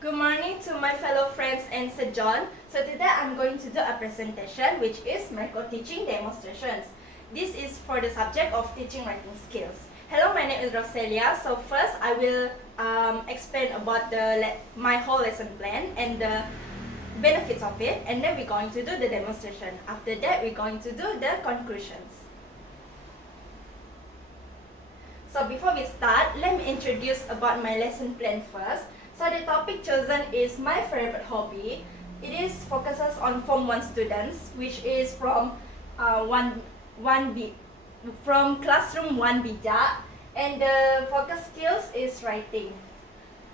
Good morning to my fellow friends and Sir John. So today I'm going to do a presentation which is microteaching demonstrations. This is for the subject of teaching writing skills. Hello, my name is Roselia. So first I will explain about my whole lesson plan and the benefits of it, and then we're going to do the demonstration. After that we're going to do the conclusions. So before we start, let me introduce about my lesson plan first. So the topic chosen is my favorite hobby. It is focuses on Form 1 students, which is from from classroom 1 Bijak, and the focus skills is writing.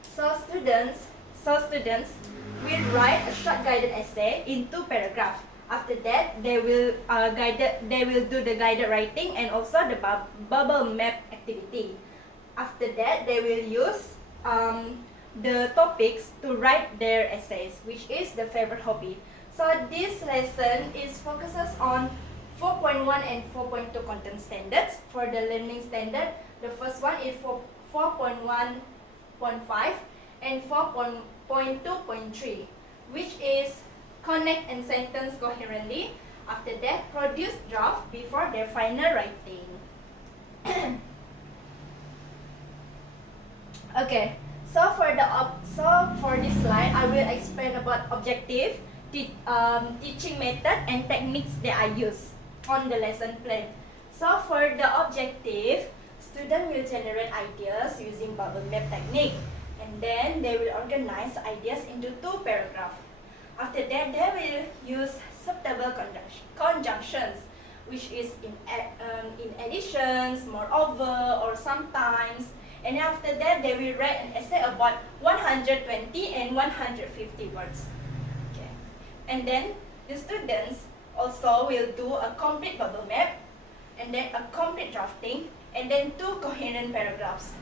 So students will write a short guided essay in 2 paragraphs. After that, they will do the guided writing and also the bubble map activity. After that, they will use the topics to write their essays, which is the favorite hobby. So this lesson focuses on 4.1 and 4.2 content standards. For the learning standard, the first one is 4.1.5 and 4.2.3, which is connect and sentence coherently. After that, produce draft before their final writing. Okay, so for this slide, I will explain about objective, teaching method, and techniques that I use on the lesson plan. So for the objective, students will generate ideas using bubble map technique, and then they will organize ideas into 2 paragraphs. After that, they will use suitable conjunctions, which is in additions, moreover, or sometimes. And after that, they will write an essay about 120 and 150 words. Okay. And then the students also will do a complete bubble map, and then a complete drafting, and then 2 coherent paragraphs.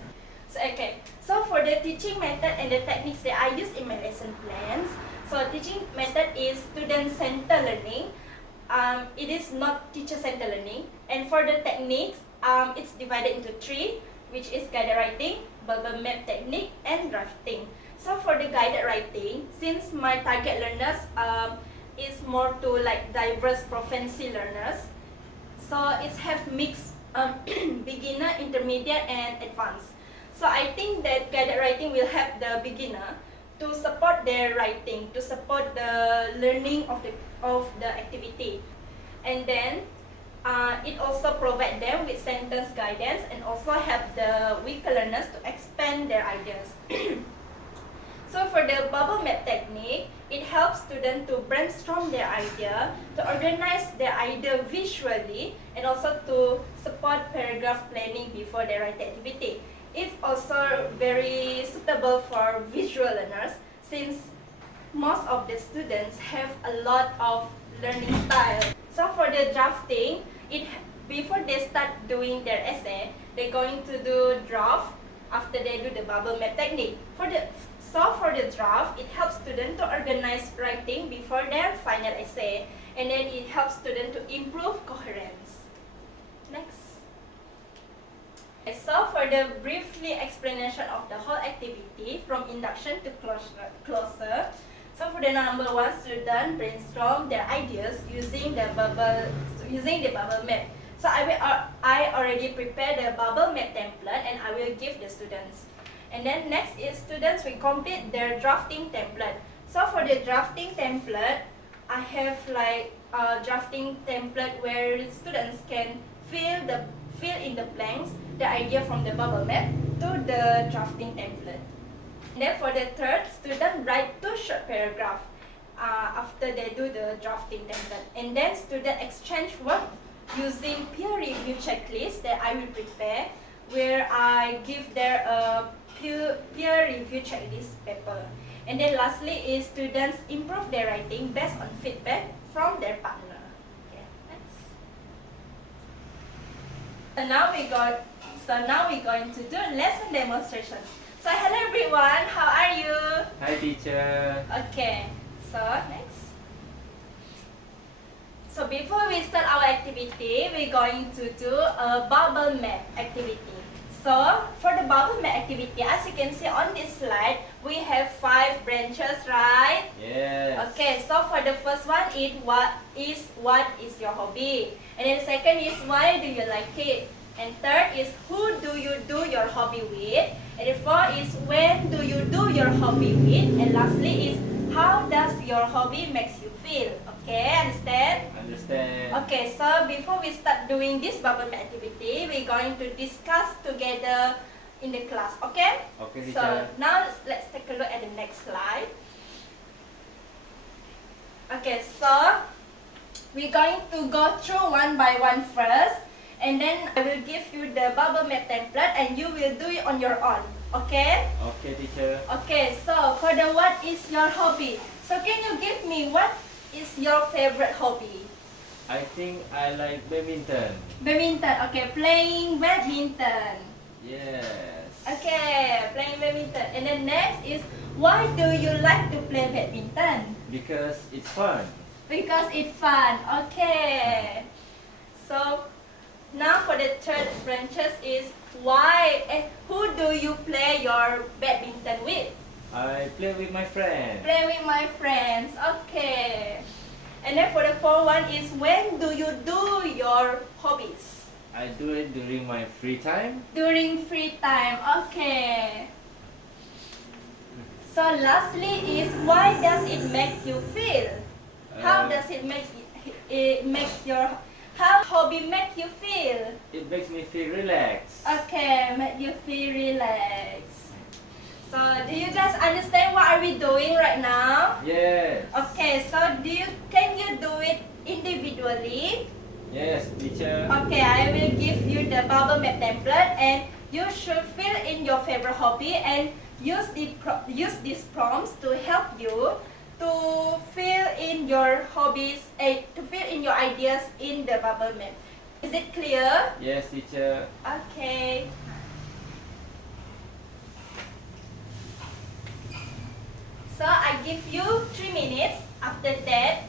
So for the teaching method and the techniques that I use in my lesson plans, so teaching method is student-centered learning. It is not teacher-centered learning. And for the techniques, it's divided into 3, which is guided writing, bubble map technique, and drafting. So for the guided writing, since my target learners is more to like diverse proficiency learners, so it's have mixed beginner, intermediate, and advanced. So I think that guided writing will help the beginner to support their writing, to support the learning of the activity. And then it also provides them with sentence guidance and also help the weaker learners to expand their ideas. So for the bubble map technique, it helps students to brainstorm their idea, to organize their idea visually, and also to support paragraph planning before they write the activity. It's also very suitable for visual learners, since most of the students have a lot of learning style. So for the drafting, before they start doing their essay, they're going to do draft after they do the bubble map technique. For the draft, it helps students to organize writing before their final essay, and then it helps students to improve coherence. Next. So for the briefly explanation of the whole activity from induction to closure. So for the number 1, student brainstorm their ideas using the bubble map. So I already prepared the bubble map template and I will give the students. And then next is students will complete their drafting template. So for the drafting template, I have like a drafting template where students can fill in the blanks, the idea from the bubble map to the drafting template. And then for the third, student write 2 short paragraphs after they do the drafting template. And then student exchange work using peer review checklist that I will prepare, where I give their peer review checklist paper. And then lastly is students improve their writing based on feedback from their partner. Okay, next. So now we're going to do lesson demonstrations. So hello everyone, how are you? Hi teacher. Okay, so next. So before we start our activity, we're going to do a bubble map activity. So So for the bubble mat activity, as you can see on this slide, we have 5 branches, right? Yes. Okay, so for the first one is what is your hobby? And then the second is why do you like it? And third is who do you do your hobby with? And the fourth is when do you do your hobby with? And lastly is how does your hobby makes you feel? Okay, understand? Understand. Okay, so before we start doing this bubble mat activity, we're going to discuss together in the class, okay? Okay, So teacher. now let's take a look at the next slide. Okay, so we're going to go through one by one first, and then I will give you the bubble mat template and you will do it on your own, okay? Okay, teacher. Okay, so for the what is your hobby? So can you give me what is your favorite hobby? I think I like badminton. Badminton, okay, playing badminton. Yes. Okay, playing badminton. And then next is why do you like to play badminton? Because it's fun. Because it's fun. Okay. So now for the third branches is why and who do you play your badminton with? I play with my friend. Play with my friends. Okay. And then for the fourth one is when do you do your hobbies? I do it during my free time. During free time. Okay. So lastly is why does it make you feel? How does it make your how hobby make you feel? It makes me feel relaxed. Okay, make you feel relaxed. So do you guys understand what are we doing right now? Yes. Okay, so can you do it individually? Yes, teacher. Okay, I will give you the bubble mat template and you should fill in your favorite hobby and use these prompts to help you to fill in your hobbies, to fill in your ideas in the bubble map. Is it clear? Yes, teacher. Okay. So I give you 3 minutes. After that,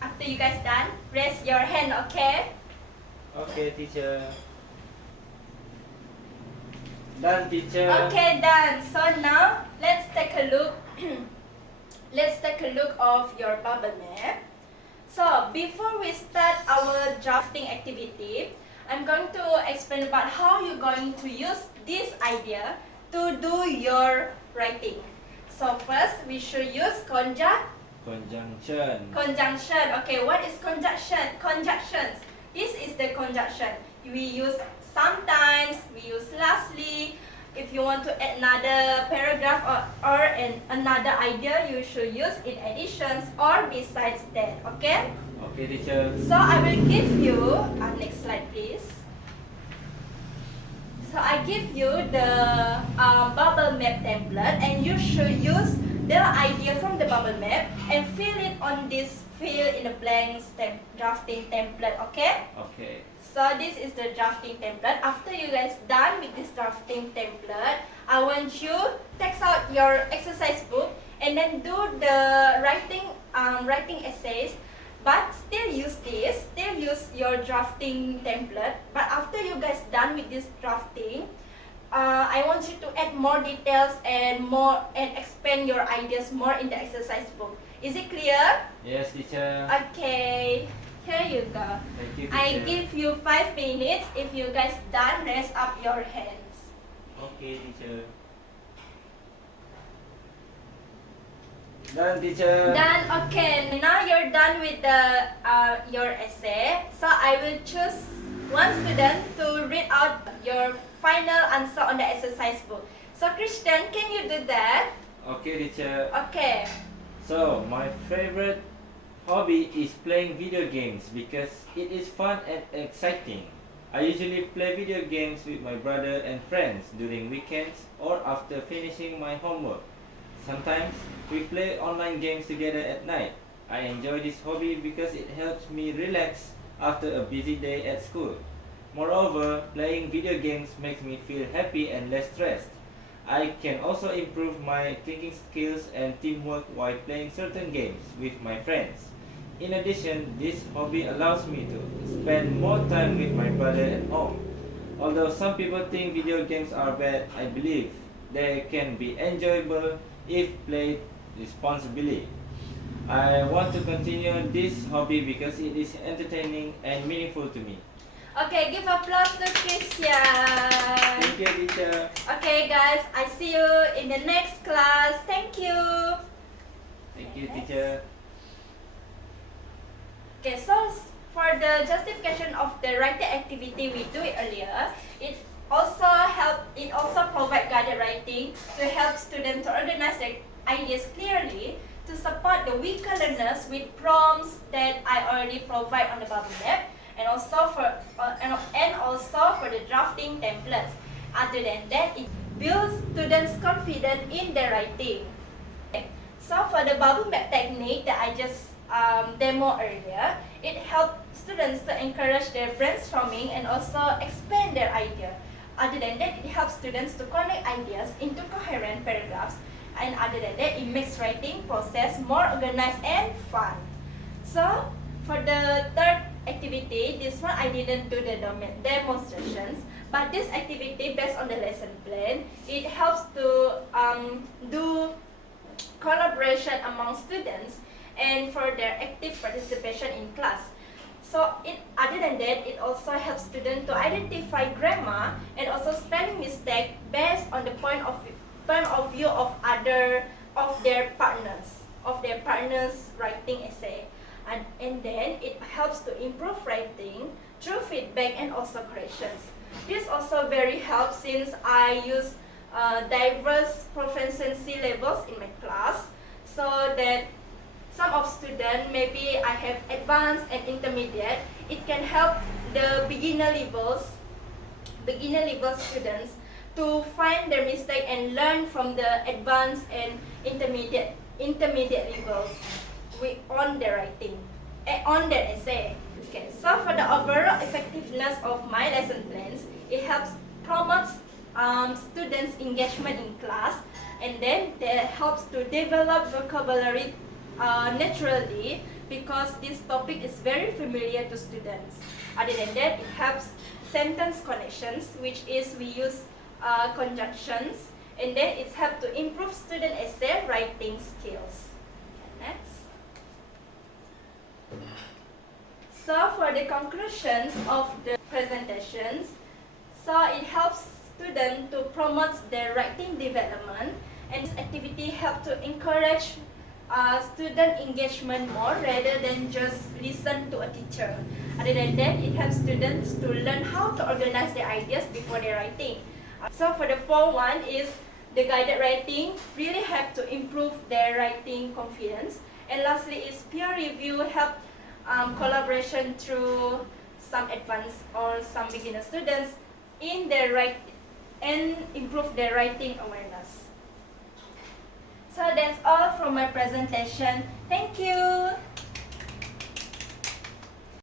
after you guys done, raise your hand, okay? Okay, teacher. Done, teacher. Okay, done. So now let's take a look. Let's take a look of your bubble map. So before we start our drafting activity, I'm going to explain about how you're going to use this idea to do your writing. So first, we should use Conjunction. conjunction. Okay, what is conjunction? Conjunctions. This is the conjunction. We use sometimes, we use lastly. If you want to add another paragraph or another idea, you should use in additions or besides that. Okay? Okay, teacher. So I will give you, next slide please. So I give you the bubble map template and you should use the idea from the bubble map and fill it on this fill in the blanks drafting template, okay? Okay. So this is the drafting template. After you guys done with this drafting template, I want you text out your exercise book and then do the writing essays. But still use your drafting template. But after you guys done with this drafting, I want you to add more details and expand your ideas more in the exercise book. Is it clear? Yes, teacher. Okay. Here you go. Thank you, teacher. I give you 5 minutes. If you guys done, raise up your hands. Okay, teacher. Done, teacher. Done. Okay. Now you're done with the your essay. So I will choose one student to read out your final answer on the exercise book. So Christian, can you do that? Okay, teacher. Okay. So, my favorite hobby is playing video games because it is fun and exciting. I usually play video games with my brother and friends during weekends or after finishing my homework. Sometimes we play online games together at night. I enjoy this hobby because it helps me relax after a busy day at school. Moreover, playing video games makes me feel happy and less stressed. I can also improve my thinking skills and teamwork while playing certain games with my friends. In addition, this hobby allows me to spend more time with my brother at home. Although some people think video games are bad, I believe they can be enjoyable if played responsibly. I want to continue this hobby because it is entertaining and meaningful to me. Okay, give applause to Christian. Thank you, teacher. Okay, guys, I see you in the next class. Thank you. Thank you, teacher. Okay, so for the justification of the writing activity we do it earlier, it also provide guided writing to help students to organize their ideas clearly, to support the weaker learners with prompts that I already provide on the bubble map, and also for the drafting templates. Other than that, it builds students' confidence in their writing. So for the bubble map technique that I just demo earlier, it helps students to encourage their brainstorming and also expand their idea. Other than that, it helps students to connect ideas into coherent paragraphs. And other than that, it makes writing process more organized and fun. So for the third activity, this one I didn't do the demonstrations, but this activity based on the lesson plan, it helps to do collaboration among students and for their active participation in class. So other than that, it also helps students to identify grammar and also spelling mistake based on the point of view of their partners writing essay. And then it helps to improve writing through feedback and also corrections. This also very helps since I use diverse proficiency levels in my class, so that some of students, maybe I have advanced and intermediate, it can help the beginner level students to find their mistake and learn from the advanced and intermediate levels on their writing, on their essay. Okay, so for the overall effectiveness of my lesson plans, it helps promote students' engagement in class, and then that helps to develop vocabulary naturally, because this topic is very familiar to students. Other than that, it helps sentence connections, which is we use conjunctions, and then it helps to improve student essay writing skills. Okay, next. So for the conclusions of the presentations, so it helps students to promote their writing development, and this activity helps to encourage student engagement more rather than just listen to a teacher. Other than that, it helps students to learn how to organize their ideas before they're writing. So for the fourth one is the guided writing really help to improve their writing confidence. And lastly is peer review help collaboration through some advanced or some beginner students in their writing and improve their writing awareness. So that's all from my presentation. Thank you.